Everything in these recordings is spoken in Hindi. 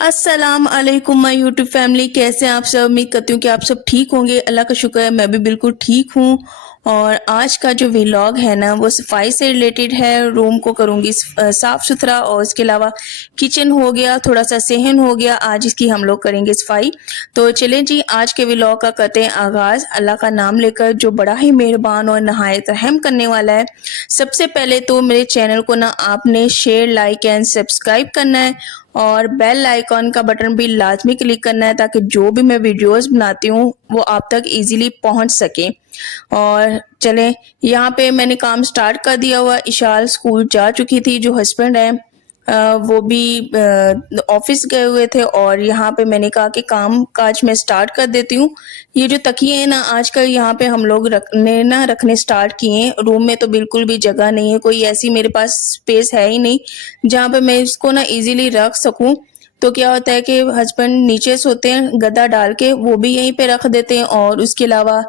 अस्सलाम वालेकुम माय यूट्यूब फैमिली। कैसे हैं आप सब? उम्मीद करती हूँ कि आप सब ठीक होंगे। अल्लाह का शुक्र है, मैं भी बिल्कुल ठीक हूँ। और आज का जो व्लॉग है ना, वो सफाई से रिलेटेड है। रूम को करूँगी साफ़ सुथरा, और इसके अलावा किचन हो गया, थोड़ा सा सहन हो गया। आज इसकी हम लोग करेंगे सफाई। तो चलें जी, आज के व्लॉग का करते हैं आगाज़ अल्लाह का नाम लेकर, जो बड़ा ही मेहरबान और नहायत रहम करने वाला है। सबसे पहले तो मेरे चैनल को ना आपने शेयर, लाइक एंड सब्सक्राइब करना है, और बेल आइकॉन का बटन भी लाजमी क्लिक करना है, ताकि जो भी मैं वीडियोस बनाती हूँ वो आप तक इजीली पहुँच सके। और चलें, यहाँ पे मैंने काम स्टार्ट कर दिया हुआ। इशाल स्कूल जा चुकी थी, जो हस्बैंड है वो भी ऑफिस गए हुए थे, और यहाँ पे मैंने कहा कि काम काज मैं स्टार्ट कर देती हूँ। ये जो तकिए हैं ना, आजकल यहाँ पे हम लोग रखने स्टार्ट किए हैं। रूम में तो बिल्कुल भी जगह नहीं है, कोई ऐसी मेरे पास स्पेस है ही नहीं जहाँ पे मैं इसको ना इजीली रख सकूं। तो क्या होता है कि हस्बैंड नीचे सोते हैं, गद्दा डाल के वो भी यहीं पे रख देते हैं, और उसके अलावा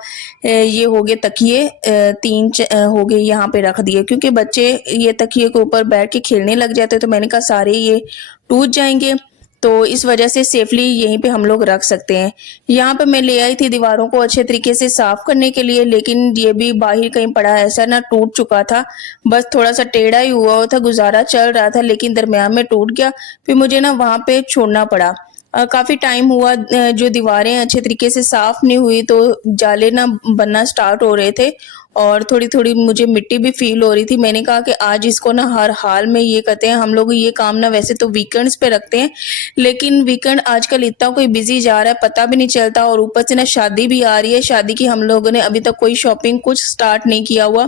ये हो गए तकिए, हो गए यहाँ पे रख दिए, क्योंकि बच्चे ये तकिए के ऊपर बैठ के खेलने लग जाते हैं। तो मैंने कहा सारे ये टूट जाएंगे, तो इस वजह से सेफली यहीं पे हम लोग रख सकते हैं। यहाँ पे मैं ले आई थी दीवारों को अच्छे तरीके से साफ करने के लिए, लेकिन ये भी बाहर कहीं पड़ा ऐसा ना टूट चुका था। बस थोड़ा सा टेढ़ा ही हुआ था, गुजारा चल रहा था, लेकिन दरमियान में टूट गया। फिर मुझे ना वहां पे छोड़ना पड़ा। काफी टाइम हुआ, जो दीवारें अच्छे तरीके से साफ नहीं हुई, तो जाले ना बनना स्टार्ट हो रहे थे, और थोड़ी थोड़ी मुझे मिट्टी भी फील हो रही थी। मैंने कहा कि आज इसको ना हर हाल में ये करते हैं। हम लोग ये काम ना वैसे तो वीकेंड्स पे रखते हैं, लेकिन वीकेंड आजकल इतना कोई बिजी जा रहा है, पता भी नहीं चलता। और ऊपर से ना शादी भी आ रही है, शादी की हम लोगों ने अभी तक कोई शॉपिंग कुछ स्टार्ट नहीं किया हुआ।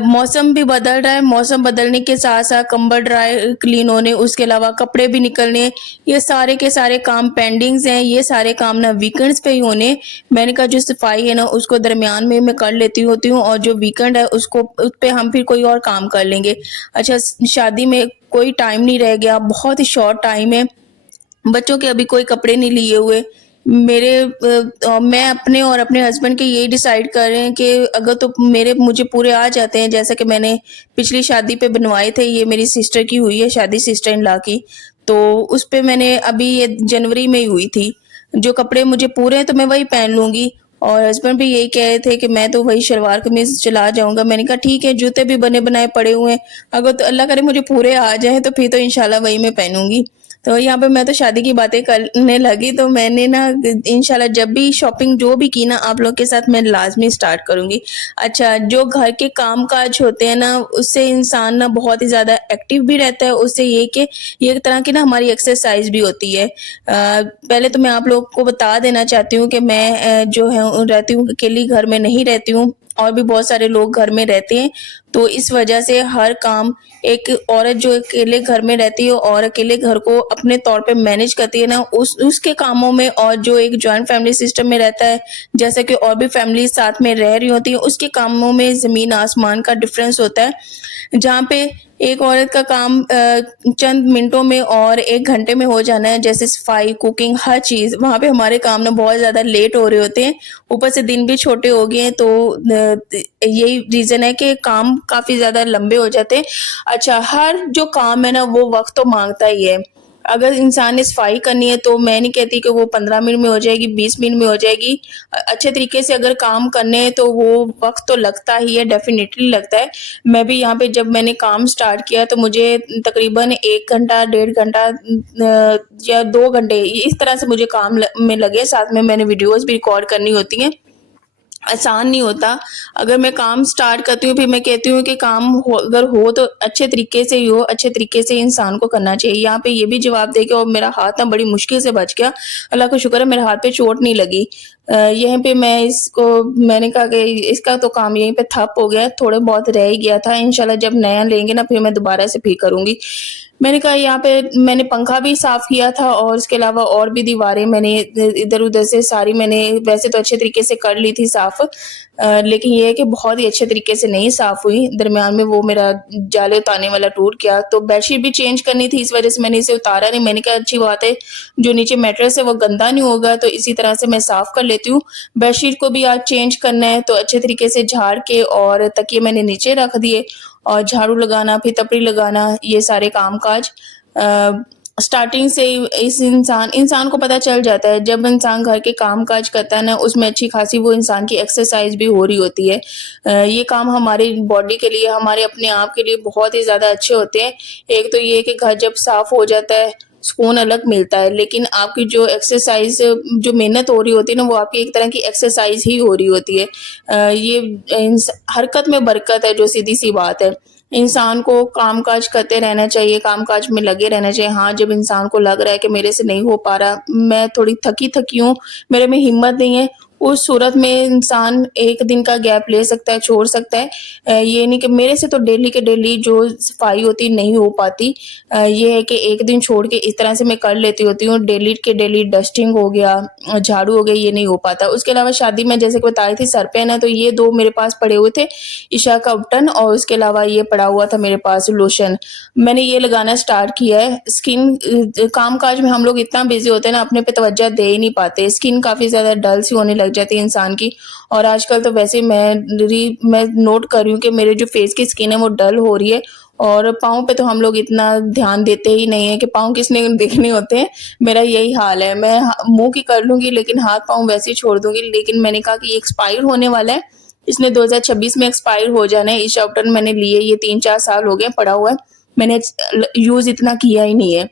मौसम भी बदल रहा है, मौसम बदलने के साथ साथ कंबल ड्राई क्लीन होने, उसके अलावा कपड़े भी निकलने, ये सारे के सारे काम पेंडिंग्स हैं। ये सारे काम ना वीकेंड्स पे ही होने। मैंने कहा जो सफाई है ना, उसको दरमियान में मैं कर लेती होती हूँ, और जो वीकेंड है उसको उस पे हम फिर कोई और काम कर लेंगे। अच्छा, शादी में कोई टाइम नहीं रह गया, बहुत ही शॉर्ट टाइम है। बच्चों के अभी कोई कपड़े नहीं लिए हुए। मैं अपने और अपने हस्बैंड के यही डिसाइड कर रहे हैं कि अगर तो मेरे मुझे पूरे आ जाते हैं, जैसा कि मैंने पिछली शादी पे बनवाए थे। ये मेरी सिस्टर की हुई है शादी, सिस्टर इन लॉ की। तो उस पे मैंने अभी ये जनवरी में ही हुई थी। जो कपड़े मुझे पूरे हैं तो मैं वही पहन लूंगी। और हस्बैंड भी यही कह रहे थे कि मैं तो वही शलवार कमीज चला जाऊंगा। मैंने कहा ठीक है, जूते भी बने बनाए पड़े हुए हैं, अगर तो अल्लाह करे मुझे पूरे आ जाए तो फिर तो इंशाल्लाह वही मैं पहनूंगी। तो यहाँ पे मैं तो शादी की बातें करने लगी, तो मैंने ना इंशाल्लाह जब भी शॉपिंग जो भी की ना, आप लोग के साथ मैं लाजमी स्टार्ट करूंगी। अच्छा, जो घर के काम काज होते हैं ना, उससे इंसान ना बहुत ही ज्यादा एक्टिव भी रहता है। उससे ये एक तरह की ना हमारी एक्सरसाइज भी होती है। पहले तो मैं आप लोग को बता देना चाहती हूँ कि मैं जो है रहती हूँ अकेली, घर में नहीं रहती हूँ, और भी बहुत सारे लोग घर में रहते हैं। तो इस वजह से हर काम एक औरत जो अकेले घर में रहती है और अकेले घर को अपने तौर पे मैनेज करती है ना, उसके कामों में, और जो एक जॉइंट फैमिली सिस्टम में रहता है, जैसे कि और भी फैमिली साथ में रह रही होती है, उसके कामों में जमीन आसमान का डिफरेंस होता है। जहाँ पे एक औरत का काम चंद मिनटों में और 1 घंटे में हो जाना है, जैसे सफाई, कुकिंग, हर चीज, वहां पे हमारे काम ना बहुत ज्यादा लेट हो रहे होते हैं। ऊपर से दिन भी छोटे हो गए हैं, तो यही रीजन है कि काम काफी ज्यादा लंबे हो जाते हैं। अच्छा, हर जो काम है ना, वो वक्त तो मांगता ही है। अगर इंसान ने सफाई करनी है, तो मैं नहीं कहती कि वो 15 मिनट में हो जाएगी, 20 मिनट में हो जाएगी। अच्छे तरीके से अगर काम करने हैं तो वो वक्त तो लगता ही है, डेफिनेटली लगता है। मैं भी यहाँ पे जब मैंने काम स्टार्ट किया, तो मुझे तकरीबन 1 घंटा, 1.5 घंटा या 2 घंटे इस तरह से मुझे काम में लगे। साथ में मैंने वीडियोस भी रिकॉर्ड करनी होती हैं। आसान नहीं होता। अगर मैं काम स्टार्ट करती हूँ, फिर मैं कहती हूँ कि काम अगर हो तो अच्छे तरीके से ही हो, अच्छे तरीके से इंसान को करना चाहिए। यहाँ पे ये भी जवाब दे के, और मेरा हाथ ना बड़ी मुश्किल से बच गया, अल्लाह का शुक्र है मेरे हाथ पे चोट नहीं लगी। यहीं पे मैंने कहा कि इसका तो काम यहीं पे ठप हो गया, थोड़े बहुत रह ही गया था। इंशाल्लाह जब नया लेंगे ना, फिर मैं दोबारा से फिर करूंगी। मैंने कहा यहाँ पे मैंने पंखा भी साफ किया था, और इसके अलावा और भी दीवारें मैंने इधर उधर से सारी मैंने वैसे तो अच्छे तरीके से कर ली थी साफ, लेकिन ये है कि बहुत ही अच्छे तरीके से नहीं साफ हुई। दरमियान में वो मेरा जाले उतारने वाला टूट गया, तो बेडशीट भी चेंज करनी थी, इस वजह से मैंने इसे उतारा नहीं। मैंने कहा अच्छी बात है, जो नीचे मैट्रेस है वो गंदा नहीं होगा, तो इसी तरह से मैं साफ कर लेती हूँ। बेडशीट को भी आज चेंज करना है, तो अच्छे तरीके से झाड़ के और तकिए मैंने नीचे रख दिए, और झाड़ू लगाना, फिर तपड़ी लगाना, ये सारे काम काज स्टार्टिंग से ही इस इंसान को पता चल जाता है, जब इंसान घर के काम-काज करता है ना, उसमें अच्छी खासी वो इंसान की एक्सरसाइज़ भी हो रही होती है। ये काम हमारी बॉडी के लिए, हमारे अपने आप के लिए बहुत ही ज़्यादा अच्छे होते हैं। एक तो ये है कि घर जब साफ हो जाता है, सुकून अलग मिलता है, लेकिन आपकी जो एक्सरसाइज़ जो मेहनत हो रही होती है ना, वो आपकी एक तरह की एक्सरसाइज़ ही हो रही होती है। ये हरकत में बरकत है, जो सीधी-सी बात है। इंसान को काम-काज करते रहना चाहिए, काम-काज में लगे रहना चाहिए। हाँ, जब इंसान को लग रहा है कि मेरे से नहीं हो पा रहा, मैं थोड़ी थकी-थकी हूँ, मेरे में हिम्मत नहीं है, उस सूरत में इंसान 1 दिन का गैप ले सकता है, छोड़ सकता है। ये नहीं कि मेरे से तो डेली के डेली जो सफाई होती नहीं हो पाती। ये है कि 1 दिन छोड़ के इस तरह से मैं कर लेती होती हूँ, डेली के डेली डस्टिंग हो गया, झाड़ू हो गया, ये नहीं हो पाता। उसके अलावा शादी में जैसे कि बता रही थी सर पे है ना, तो ये 2 मेरे पास पड़े हुए थे, ईशा का उपटन और उसके अलावा ये पड़ा हुआ था मेरे पास लोशन। मैंने ये लगाना स्टार्ट किया है। काम-काज में हम लोग इतना बिज़ी होते हैं ना, अपने पे तवज्जो दे ही नहीं पाते। स्किन काफ़ी ज़्यादा डल सी होने लग जाती है इंसान की, और आजकल तो वैसे मैं नोट कर रही हूँ कि मेरे जो फेस की स्किन है वो डल हो रही है, और पाँव पे तो हम लोग इतना ध्यान देते ही नहीं है कि पाँव किसने देखने होते हैं। मेरा यही हाल है, मैं मुँह की कर लूँगी लेकिन हाथ-पाँव वैसे ही छोड़ दूँगी। लेकिन मैंने कहा कि ये एक्सपायर होने वाला है, इसने 2026 में एक्सपायर हो जाना है। ईशा उपटन मैंने लिए, ये 3-4 साल हो गए पड़ा हुआ है। मैंने यूज़ इतना किया ही नहीं है।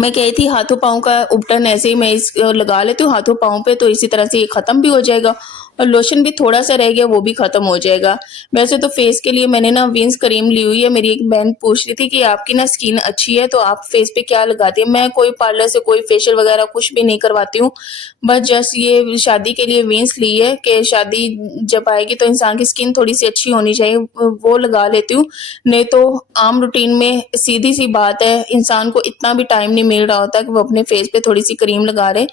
मैं कही थी हाथों-पाँव का उपटन ऐसे ही मैं लगा लेती हूँ हाथों-पाँव पे, तो इसी तरह से ये खत्म भी हो जाएगा, और लोशन भी थोड़ा-सा रह गया, वो भी खत्म हो जाएगा। वैसे तो फेस के लिए मैंने ना विंस क्रीम ली हुई है। मेरी एक बहन पूछ रही थी कि आपकी ना स्किन अच्छी है, तो आप फेस पे क्या लगाती हैं? मैं कोई पार्लर से कोई फेशियल वगैरह कुछ भी नहीं करवाती हूँ। बस जस्ट ये शादी के लिए विंस ली है कि शादी जब आएगी तो इंसान की स्किन थोड़ी-सी अच्छी होनी चाहिए, वो लगा लेती हूँ। नहीं तो आम रूटीन में सीधी-सी बात है, इंसान को इतना भी टाइम नहीं मिल रहा होता कि वो अपने फेस पे थोड़ी-सी क्रीम लगा ले।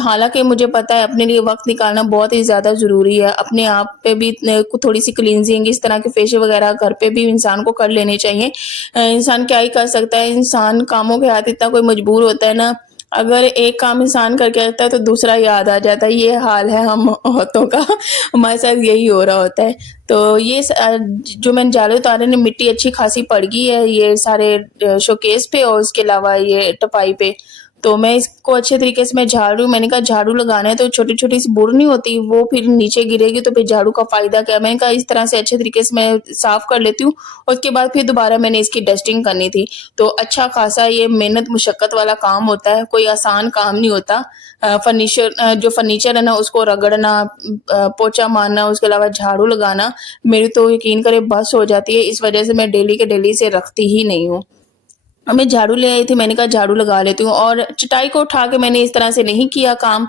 हालाँकि मुझे पता है अपने लिए वक़्त निकालना बहुत ही ज़्यादा ज़रूरी है। अपने आप पे भी थोड़ी-सी क्लींजिंग, इस तरह के फेशियल वगैरह घर पे भी इंसान को कर लेने चाहिए। इंसान क्या ही कर सकता है, इंसान कामों के हाथ इतना कोई मजबूर होता है ना, अगर एक काम इंसान करके रखता है तो दूसरा याद आ जाता है। ये हाल है हम औरतों का, हमारे साथ यही हो रहा होता है। तो जो मैंने जाले उतारे ने, मिट्टी अच्छी खासी पड़ गई है ये सारे शोकेस पे और उसके अलावा ये टपाई पे। तो मैं इसको अच्छे तरीके से मैं झाड़ रही हूँ। मैंने कहा झाड़ू लगाना है तो छोटी-छोटी सी बुर नहीं होती, वो फिर नीचे गिरेगी तो फिर झाड़ू का फ़ायदा क्या? मैंने कहा इस तरह से अच्छे तरीके से मैं साफ़ कर लेती हूँ, और उसके बाद फिर दोबारा मैंने इसकी डस्टिंग करनी थी। तो अच्छा खासा ये मेहनत मुशक्कत वाला काम होता है, कोई आसान काम नहीं होता। जो फर्नीचर है ना उसको रगड़ना, पोछा मारना, उसके अलावा झाड़ू लगाना, मेरी तो यकीन करें बस हो जाती है। इस वजह से मैं डेली के डेली इसे रखती ही नहीं हूँ। मैं झाड़ू ले आई थी, मैंने कहा झाड़ू लगा लेती हूँ, और चटाई को उठा के मैंने इस तरह से नहीं किया काम।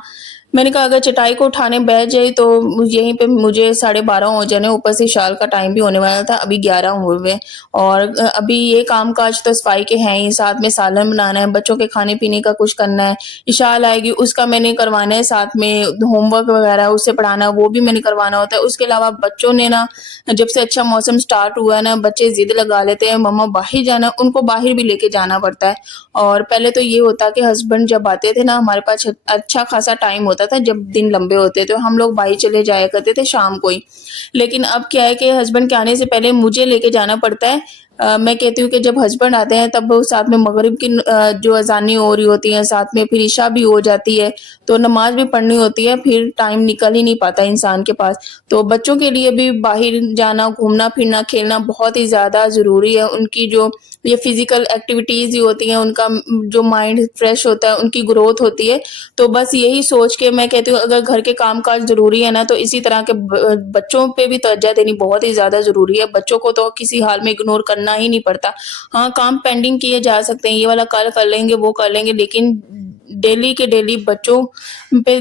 मैंने कहा अगर चटाई को उठाने बैठ जाई तो यहीं पे मुझे 12:30 हो जाने, ऊपर से शाल का टाइम भी होने वाला था, अभी 11 हुए हुए हैं। और अभी ये काम-काज तो सफाई के हैं ही, साथ में सालन बनाना है, बच्चों के खाने-पीने का कुछ करना है, इशाल आएगी उसका मैंने करवाना है, साथ में होमवर्क वगैरह उसे पढ़ाना, वो भी मैंने करवाना होता है। उसके अलावा बच्चों ने ना, जब से अच्छा मौसम स्टार्ट हुआ है ना, बच्चे ज़िद लगा लेते हैं मम्मा बाहर जाना, उनको बाहर भी लेके जाना पड़ता है। और पहले तो ये होता कि हस्बैंड जब आते थे ना, हमारे पास अच्छा खासा टाइम होता था, जब दिन लंबे होते तो हम लोग बाहर चले जाया करते थे शाम को ही। लेकिन अब क्या है कि हस्बैंड के आने से पहले मुझे लेके जाना पड़ता है। मैं कहती हूँ कि जब हस्बैंड आते हैं तब वो साथ में मगरिब की जो अज़ानें हो रही होती हैं, साथ में फिर इशा भी हो जाती है, तो नमाज़ भी पढ़नी होती है, फिर टाइम निकल ही नहीं पाता इंसान के पास। तो बच्चों के लिए भी बाहर जाना, घूमना-फिरना, खेलना बहुत ही ज़्यादा ज़रूरी है। उनकी जो ये फिज़िकल एक्टिविटीज़ ही होती हैं, उनका जो माइंड फ्रेश होता है, उनकी ग्रोथ होती है। तो बस यही सोच के मैं कहती हूँ अगर घर के काम-काज ज़रूरी है ना, तो इसी तरह के बच्चों पे भी तवज्जो देनी बहुत ही ज़्यादा ज़रूरी है। बच्चों को तो किसी हाल में इग्नोर करना ही नहीं पड़ता। हाँ, काम पेंडिंग किए जा सकते हैं, ये वाला कल कर लेंगे, वो कर लेंगे, लेकिन डेली के डेली बच्चों पे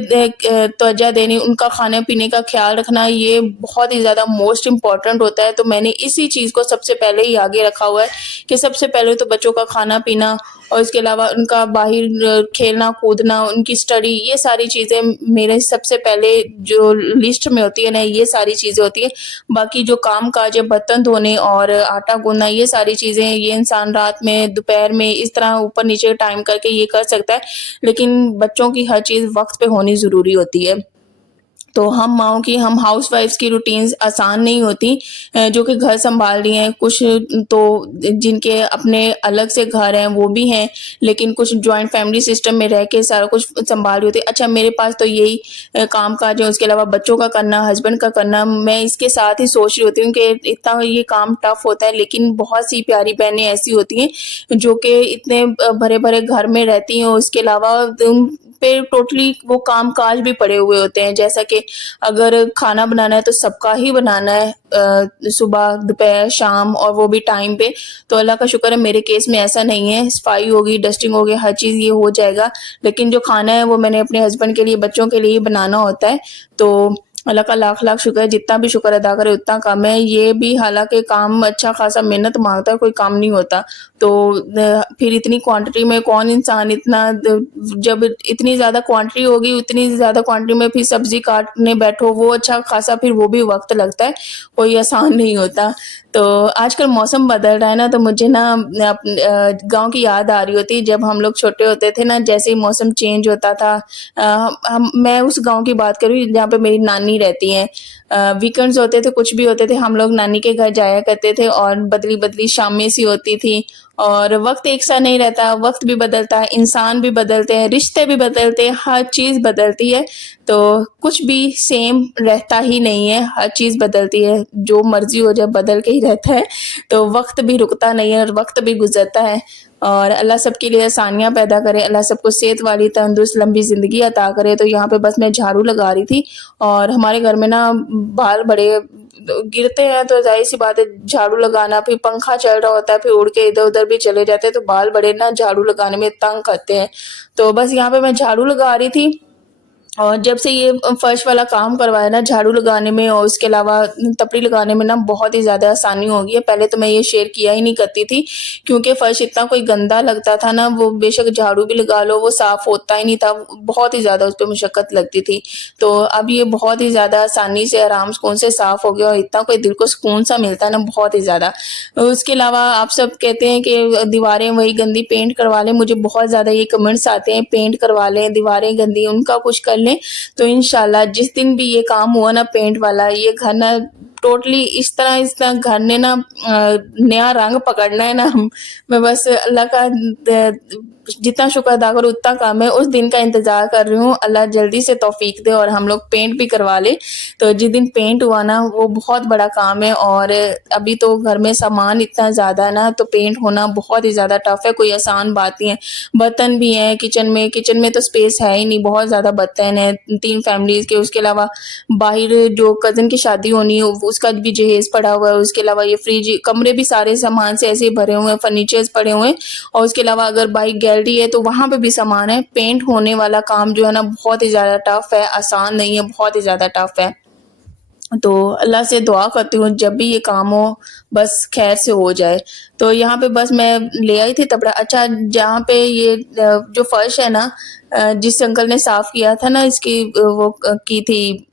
तवज्जो देनी, उनका खाने-पीने का ख़्याल रखना, ये बहुत ही ज़्यादा मोस्ट इम्पोर्टेंट होता है। तो मैंने इसी चीज़ को सबसे पहले ही आगे रखा हुआ है कि सबसे पहले तो बच्चों का खाना-पीना, और इसके अलावा उनका बाहर खेलना-कूदना, उनकी स्टडी, ये सारी चीज़ें मेरे सबसे पहले जो लिस्ट में होती है ना, ये सारी चीज़ें होती हैं। बाकी जो काम-काज है, बर्तन धोने और आटा गूँथना, ये सारी चीज़ें ये इंसान रात में, दोपहर में इस तरह ऊपर-नीचे टाइम करके ये कर सकता है, लेकिन बच्चों की हर चीज़ वक़्त पे होनी ज़रूरी होती है। तो हम हाउसवाइफ्स की रूटीन्स आसान नहीं होती, जो कि घर सँभाल रही हैं। कुछ तो जिनके अपने अलग से घर हैं वो भी हैं, लेकिन कुछ जॉइंट फैमिली सिस्टम में रह के सारा कुछ सँभाल रही होती है। अच्छा, मेरे पास तो यही काम-काज है, उसके अलावा बच्चों का करना, हस्बैंड का करना। मैं इसके साथ ही सोच रही होती हूँ कि इतना ये काम टफ़ होता है, लेकिन बहुत सी प्यारी बहनें ऐसी होती हैं जो कि इतने भरे-भरे घर में रहती हैं और उसके अलावा उन पे टोटली वो काम-काज भी पड़े हुए होते हैं। जैसा कि अगर खाना बनाना है तो सबका ही बनाना है, सुबह, दोपहर, शाम, और वो भी टाइम पे। तो अल्लाह का शुक्र है मेरे केस में ऐसा नहीं है, सफाई होगी, डस्टिंग होगी, हर चीज़ ये हो जाएगा। लेकिन जो खाना है वो मैंने अपने हस्बैंड के लिए, बच्चों के लिए ही बनाना होता है। तो अल्लाह का लाख-लाख शुक्र है, जितना भी शुक्र अदा करें उतना कम है। ये भी हालाँकि काम अच्छा खासा मेहनत माँगता है, कोई काम नहीं होता। तो फिर इतनी क्वांटिटी में कौन इंसान इतना जब इतनी ज़्यादा क्वांटिटी होगी, उतनी ज़्यादा क्वांटिटी में फिर सब्ज़ी काटने बैठो, वो अच्छा खासा फिर वो भी वक़्त लगता है, कोई आसान नहीं होता। तो आजकल मौसम बदल रहा है ना, तो मुझे ना गाँव की याद आ रही होती है, जब हम लोग छोटे होते थे ना, जैसे ही मौसम चेंज होता था। हम मैं उस गाँव की बात कर रही हूँ जहाँ पे मेरी नानी रहती हैं। वीकेंड्स होते थे, कुछ भी होते थे, हम लोग नानी के घर जाया करते थे और बदली-बदली शामें सी होती थी, और वक़्त एक सा नहीं रहता, वक़्त भी बदलता है, इंसान भी बदलते हैं, रिश्ते भी बदलते हैं, हर चीज़ बदलती है। तो कुछ भी सेम रहता ही नहीं है, हर चीज़ बदलती है, जो मर्ज़ी हो जाए बदल के ही रहता है। तो वक़्त भी रुकता नहीं है और वक़्त भी गुज़रता है, और अल्लाह सबके लिए आसानियाँ पैदा करे, अल्लाह सबको सेहत वाली, तंदुरुस्त, लंबी ज़िंदगी अता करे। तो यहाँ पे बस मैं झाड़ू लगा रही थी, और हमारे घर में ना बाल बड़े गिरते हैं, तो ज़ाहिर-सी बात है झाड़ू लगाना, फिर पंखा चल रहा होता है, फिर उड़ के इधर-उधर भी चले जाते हैं, तो बाल बड़े ना झाड़ू लगाने में तंग करते हैं। तो बस यहाँ पे मैं झाड़ू लगा रही थी, और जब से ये फर्श वाला काम करवाया ना, झाड़ू लगाने में और उसके अलावा तपड़ी लगाने में ना बहुत ही ज़्यादा आसानी हो गई है। पहले तो मैं ये शेयर किया ही नहीं करती थी, क्योंकि फर्श इतना कोई गंदा लगता था ना, वो बेशक झाड़ू भी लगा लो वो साफ़ होता ही नहीं था, बहुत ही ज़्यादा उस पे मशक्कत लगती थी। तो अब ये बहुत ही ज़्यादा आसानी से, आराम सुकून से साफ़ हो गया, और इतना कोई दिल को सुकून-सा मिलता है ना, बहुत ही ज़्यादा। उसके अलावा आप सब कहते हैं कि दीवारें वही गंदी, पेंट करवा लें, मुझे बहुत ज़्यादा ये कमेंट्स आते हैं, पेंट करवा लें, दीवारें गंदी, उनका कुछ कर लें। तो इंशाल्लाह जिस दिन भी ये काम हुआ ना पेंट वाला, ये घर ना टोटली इस तरह घर ने ना नया रंग पकड़ना है ना, मैं बस अल्लाह का जितना शुक्र अदा करूँ उतना कम है। उस दिन का इंतज़ार कर रही हूँ, अल्लाह जल्दी से तौफ़ीक दे और हम लोग पेंट भी करवा लें। तो जिस दिन पेंट हुआ ना, वो बहुत बड़ा काम है, और अभी तो घर में सामान इतना ज़्यादा है ना, तो पेंट होना बहुत ही ज़्यादा टफ़ है, कोई आसान बात नहीं है। बर्तन भी हैं किचन में तो स्पेस है ही नहीं, बहुत ज़्यादा बर्तन हैं, 3 फैमिलीज़ के। उसके अलावा बाहर जो कज़न की शादी होनी है, उसका भी जहेज़ पड़ा हुआ है। उसके अलावा ये फ्रिज, कमरे भी सारे सामान से ऐसे ही भरे हुए हैं, फर्नीचर्स पड़े हुए हैं, और उसके अलावा अगर बाहर गैलरी है तो वहाँ पे भी सामान है। पेंट होने वाला काम जो है ना, बहुत ही ज़्यादा टफ़ है, आसान नहीं है, बहुत ही ज़्यादा टफ़ है। तो अल्लाह से दुआ करती हूँ जब भी ये काम हो बस खैर से हो जाए। तो यहाँ पे बस मैं ले आई थी तबड़ा। अच्छा, जहाँ पे ये जो फर्श है ना, जिस अंकल ने साफ़ किया था ना, इसकी वो की थी,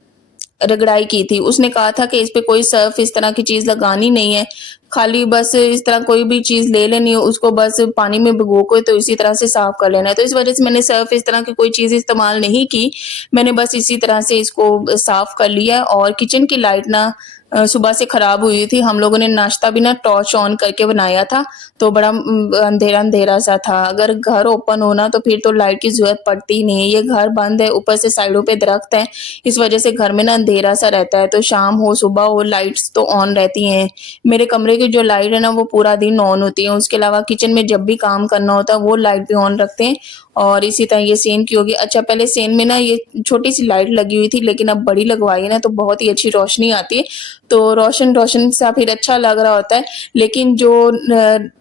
रगड़ाई की थी, उसने कहा था कि इस पे कोई सर्फ़ इस तरह की चीज़ लगानी नहीं है, खाली बस इस तरह कोई भी चीज़ ले लेनी है, उसको बस पानी में भिगो के तो इसी तरह से साफ़ कर लेना है। तो इस वज़ह से मैंने सर्फ़ इस तरह की कोई चीज़ इस्तेमाल नहीं की, मैंने बस इसी तरह से इसको साफ़ कर लिया है। और किचन की लाइट ना सुबह से ख़राब हुई थी, हम लोगों ने नाश्ता भी ना टॉर्च ऑन करके बनाया था, तो बड़ा अंधेरा-अंधेरा सा था। अगर घर ओपन हो ना, तो फिर तो लाइट की ज़रूरत पड़ती ही नहीं है, ये घर बंद है, ऊपर से साइडों पे दरख्त हैं, इस वज़ह से घर में ना अंधेरा सा रहता है, तो शाम हो, सुबह हो, लाइट्स तो ऑन रहती हैं। मेरे कमरे की जो लाइट है ना, वो पूरा दिन ऑन होती है, उसके अलावा किचन में जब भी काम करना होता है, वो लाइट भी ऑन रखते हैं। और इसी तरह ये सेन की होगी। अच्छा, पहले सेन में ना ये छोटी-सी लाइट लगी हुई थी, लेकिन अब बड़ी लगवाई है ना, तो बहुत ही अच्छी रोशनी आती है, तो रोशन-रोशन सा फिर अच्छा लग रहा होता है। लेकिन जो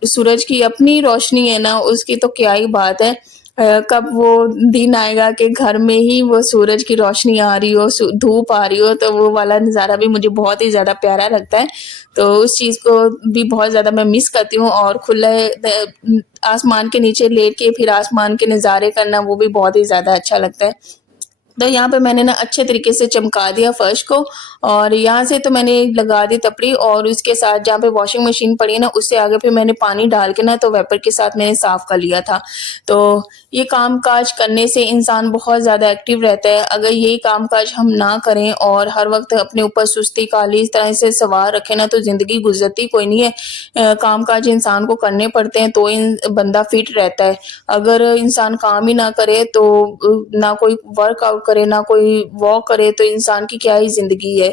सूरज की अपनी रोशनी है ना, उसकी तो क्या ही बात है। कब वो दिन आएगा कि घर में ही वो सूरज की रोशनी आ रही हो, धूप आ रही हो, तो वो वाला नज़ारा भी मुझे बहुत ही ज़्यादा प्यारा लगता है। तो उस चीज़ को भी बहुत ज़्यादा मैं मिस करती हूँ, और खुले आसमान के नीचे लेट के फिर आसमान के नज़ारे करना, वो भी बहुत ही ज़्यादा अच्छा लगता है। तो यहाँ पे मैंने ना अच्छे तरीके से चमका दिया फर्श को और यहाँ से तो मैंने लगा दी तपड़ी और उसके साथ जहाँ पे वॉशिंग मशीन पड़ी है ना उससे आगे फिर मैंने पानी डाल के ना तो वेपर के साथ मैंने साफ कर लिया था। तो ये काम-काज करने से इंसान बहुत ज़्यादा एक्टिव रहता है। अगर यही काम-काज हम ना करें और हर वक़्त अपने ऊपर सुस्ती काली इस तरह से सवार रखें ना तो ज़िंदगी गुज़रती कोई नहीं है। काम-काज इंसान को करने पड़ते हैं तो इन बंदा फिट रहता है। अगर इंसान काम ही ना करे तो ना कोई वर्कआउट करे, ना कोई वॉक करे तो इंसान की क्या ही ज़िंदगी है।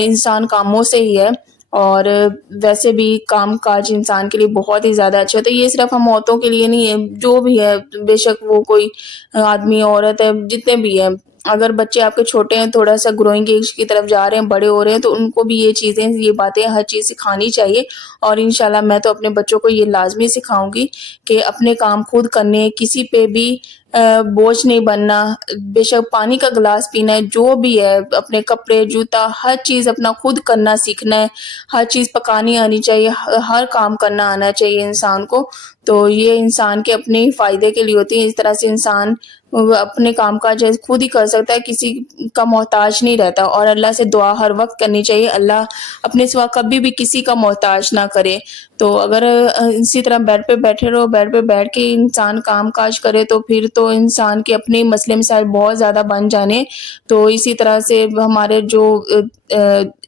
इंसान कामों से ही है और वैसे भी काम-काज इंसान के लिए बहुत ही ज़्यादा अच्छा होता है। ये सिर्फ़ हम औरतों के लिए नहीं है, जो भी है, बेशक वो कोई आदमी, औरत है, जितने भी हैं। अगर बच्चे आपके छोटे हैं, थोड़ा-सा ग्रोइंग एज की तरफ जा रहे हैं, बड़े हो रहे हैं, तो उनको भी ये चीज़ें, ये बातें, हर चीज़ सिखानी चाहिए और इंशाल्लाह मैं तो अपने बच्चों को ये लाज़मी सिखाऊँगी कि अपने काम खुद करने, किसी पे भी बोझ नहीं बनना, बेशक पानी का गिलास पीना है, जो भी है, अपने कपड़े, जूता, हर चीज़ अपना खुद करना सीखना है, हर चीज़ पकानी आनी चाहिए, हर काम करना आना चाहिए इंसान को। तो ये इंसान के अपने ही फ़ायदे के लिए होती है, इस तरह से इंसान अपने काम-काज खुद ही कर सकता है, किसी का मोहताज नहीं रहता और अल्लाह से दुआ हर वक़्त करनी चाहिए, अल्लाह अपने सिवा कभी भी किसी का मोहताज ना करे। तो अगर इसी तरह बेड पे बैठे रहो, बेड पे बैठ के इंसान काम-काज करे तो फिर तो इंसान के अपने मसले-मसाइल बहुत ज़्यादा बन जाने। तो इसी तरह से हमारे जो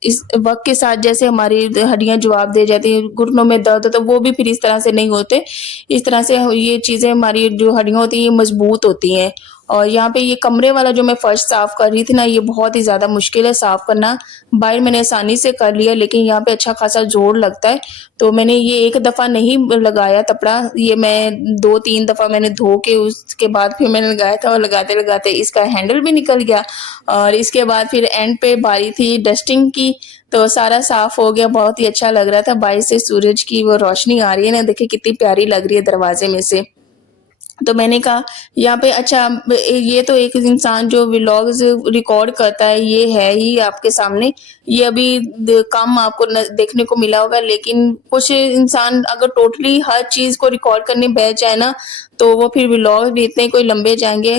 इस वक़्त के साथ जैसे हमारी हड्डियाँ जवाब दे जाती हैं, घुटनों में दर्द तो वो भी फिर इस तरह से नहीं होते। इस तरह से ये चीज़ें हमारी जो हड्डियाँ होती हैं, ये मज़बूत होती हैं। और यहाँ पे ये कमरे वाला जो मैं फर्श साफ़ कर रही थी ना, ये बहुत ही ज़्यादा मुश्किल है साफ़ करना। बाहर मैंने आसानी से कर लिया लेकिन यहाँ पे अच्छा खासा ज़ोर लगता है। तो मैंने ये एक दफ़ा नहीं लगाया तपड़ा, ये मैं 2-3 दफ़ा मैंने धो के उसके बाद फिर मैंने लगाया था और लगाते-लगाते इसका हैंडल भी निकल गया और इसके बाद फिर एंड पे बारी थी डस्टिंग की, तो सारा साफ़ हो गया, बहुत ही अच्छा लग रहा था। बाहर से सूरज की वो रोशनी आ रही है ना, देखिए कितनी प्यारी लग रही है दरवाज़े में से। तो मैंने कहा यहाँ पे अच्छा ये तो एक इंसान जो व्लॉग्स रिकॉर्ड करता है ये है ही आपके सामने। ये अभी कम आपको देखने को मिला होगा लेकिन कुछ इंसान अगर टोटली हर चीज़ को रिकॉर्ड करने बैठ जाए ना तो वो फिर व्लॉग भी इतने कोई लंबे जाएँगे।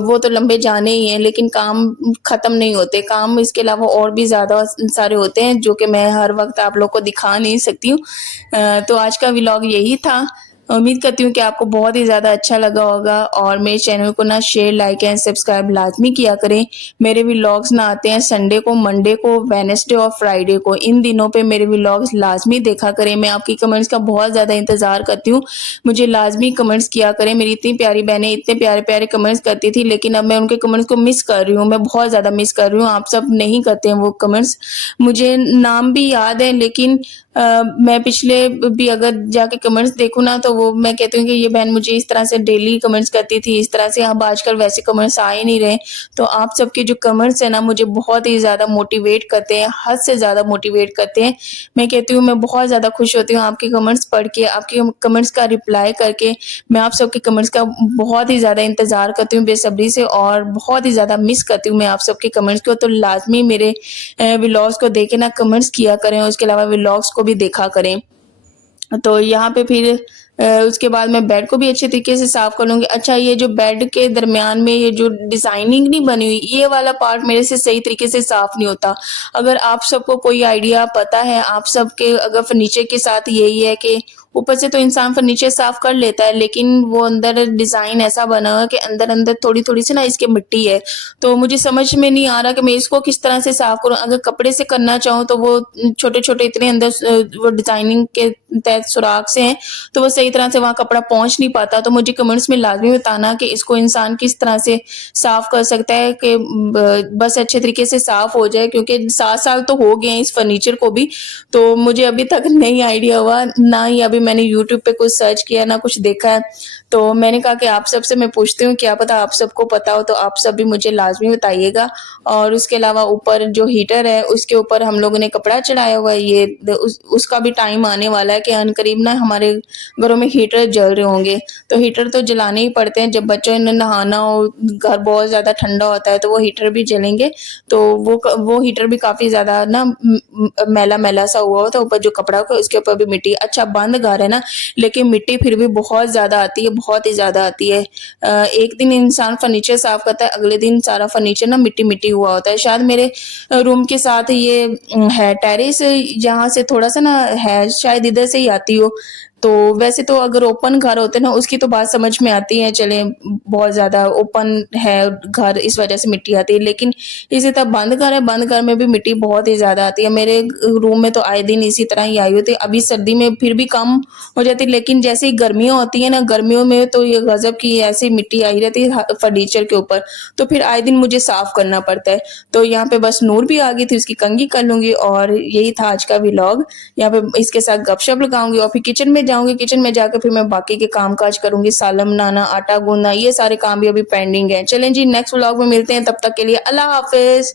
वो तो लंबे जाने ही हैं लेकिन काम ख़त्म नहीं होते। काम इसके अलावा और भी ज़्यादा सारे होते हैं जो कि मैं हर वक़्त आप लोग को दिखा नहीं सकती हूँ। तो आज का व्लॉग यही था। उम्मीद करती हूँ कि आपको बहुत ही ज़्यादा अच्छा लगा होगा और मेरे चैनल को ना शेयर, लाइक एंड सब्सक्राइब लाज़मी किया करें। मेरे व्लॉग्स ना आते हैं संडे को, मंडे को, वेडनेसडे और फ्राइडे को। इन दिनों पे मेरे व्लॉग्स लाज़मी देखा करें। मैं आपकी कमेंट्स का बहुत ज़्यादा इंतज़ार करती हूँ। मुझे लाज़मी कमेंट्स किया करें। मेरी इतनी प्यारी बहनें इतने प्यारे-प्यारे कमेंट्स करती थी लेकिन अब मैं उनके कमेंट्स को मिस कर रही हूँ। मैं बहुत ज़्यादा मिस कर रही हूँ। आप सब नहीं करते हैं वो कमेंट्स। मुझे नाम भी याद है लेकिन मैं पिछले भी अगर जाके कमेंट्स देखूँ ना तो वो मैं कहती हूँ कि ये बहन मुझे इस तरह से डेली कमेंट्स करती थी, इस तरह से अब आजकल वैसे कमेंट्स आ ही नहीं रहे। तो आप सबके जो कमेंट्स हैं ना मुझे बहुत ही ज़्यादा मोटिवेट करते हैं, हद से ज़्यादा मोटिवेट करते हैं। मैं कहती हूँ मैं बहुत ज़्यादा खुश होती हूँ आपके कमेंट्स पढ़ के, आपके कमेंट्स का रिप्लाई करके। मैं आप सबके कमेंट्स का बहुत ही ज़्यादा इंतज़ार करती हूँ बेसब्री से और बहुत ही ज़्यादा मिस करती हूँ मैं आप सबके कमेंट्स को। तो लाज़मी मेरे व्लॉग्स को देखें ना, कमेंट्स किया करें, उसके अलावा व्लॉग्स को भी देखा करें। तो यहाँ पे फिर उसके बाद मैं बेड को भी अच्छे तरीके से साफ कर लूँगी। अच्छा ये जो बेड के दरमियान में ये जो डिज़ाइनिंग नहीं बनी हुई, ये वाला पार्ट मेरे से सही तरीके से साफ नहीं होता। अगर आप सबको कोई आइडिया पता है, आप सबके अगर फर्नीचर के साथ यही है कि ऊपर से तो इंसान फर्नीचर साफ कर लेता है लेकिन वो अंदर डिज़ाइन ऐसा बना हुआ है कि अंदर-अंदर थोड़ी-थोड़ी सी ना इसकी मिट्टी है। तो मुझे समझ में नहीं आ रहा कि मैं इसको किस तरह से साफ करूँ? अगर कपड़े से करना चाहूँ तो वो छोटे-छोटे इतने अंदर वो डिज़ाइनिंग के तहत सुराख से हैं, तो वो सही तरह से वहाँ कपड़ा पहुँच नहीं पाता। तो मुझे कमेंट्स में लाज़मी बताना कि इसको इंसान किस तरह से साफ कर सकता है कि ब बस अच्छे तरीके से साफ हो जाए क्योंकि 7 साल तो हो गए हैं इस फर्नीचर को भी, तो मुझे अभी तक नहीं आइडिया हुआ, ना ही अभी मैंने यूट्यूब पे कुछ सर्च किया, ना कुछ देखा है। तो मैंने कहा कि आप सबसे मैं पूछती हूँ, क्या पता आप सबको पता हो तो आप सब भी मुझे लाज़मी बताइएगा। और उसके अलावा ऊपर जो हीटर है उसके ऊपर हम लोगों ने कपड़ा चढ़ाया हुआ है, ये उसका भी टाइम आने वाला है कि अनकरीब ना हमारे घरों घरों में हीटर जल रहे होंगे, तो हीटर तो जलाने ही पड़ते हैं। जब बच्चों ने नहाना हो, घर बहुत ज़्यादा ठंडा होता है, तो वो हीटर भी जलेंगे। तो वो हीटर भी काफ़ी ज़्यादा ना मैला-मैला सा हुआ होता है, ऊपर जो कपड़ा होता है उसके ऊपर भी मिट्टी। अच्छा बंद घर है ना, लेकिन मिट्टी फिर भी बहुत ज़्यादा आती है, बहुत ही ज़्यादा आती है। एक दिन इंसान फर्नीचर साफ़ करता है, अगले दिन सारा फर्नीचर ना मिट्टी-मिट्टी हुआ होता है। शायद मेरे रूम के साथ ये है टेरेस, यहाँ से थोड़ा-सा ना है, शायद इधर से ही आती हो। तो वैसे तो अगर ओपन घर होते ना, उसकी तो बात समझ में आती है, चलें बहुत ज़्यादा ओपन है घर, इस वज़ह से मिट्टी आती है। लेकिन इसी तरह बंद घर है, बंद घर में भी मिट्टी बहुत ही ज़्यादा आती है। मेरे रूम में तो आए दिन इसी तरह ही आई होती है। अभी सर्दी में फिर भी कम हो जाती है, लेकिन जैसे ही गर्मियाँ होती हैं ना, गर्मियों में तो ये गज़ब की ऐसी मिट्टी आई रहती है फर्नीचर के ऊपर, तो फिर आए दिन मुझे साफ़ करना पड़ता है। तो यहाँ पे बस नूर भी आ गई थी, उसकी कंघी कर लूँगी, और यही था आज का व्लॉग। यहाँ पे इसके साथ गपशप लगाऊँगी और फिर किचन में जाऊँगी। किचन में जाकर फिर मैं बाकी के काम-काज करूँगी, सालन बनाना, आटा गूँथना, ये सारे काम भी अभी पेंडिंग हैं। चलें जी, नेक्स्ट व्लॉग में मिलते हैं, तब तक के लिए अल्लाह हाफ़िज़।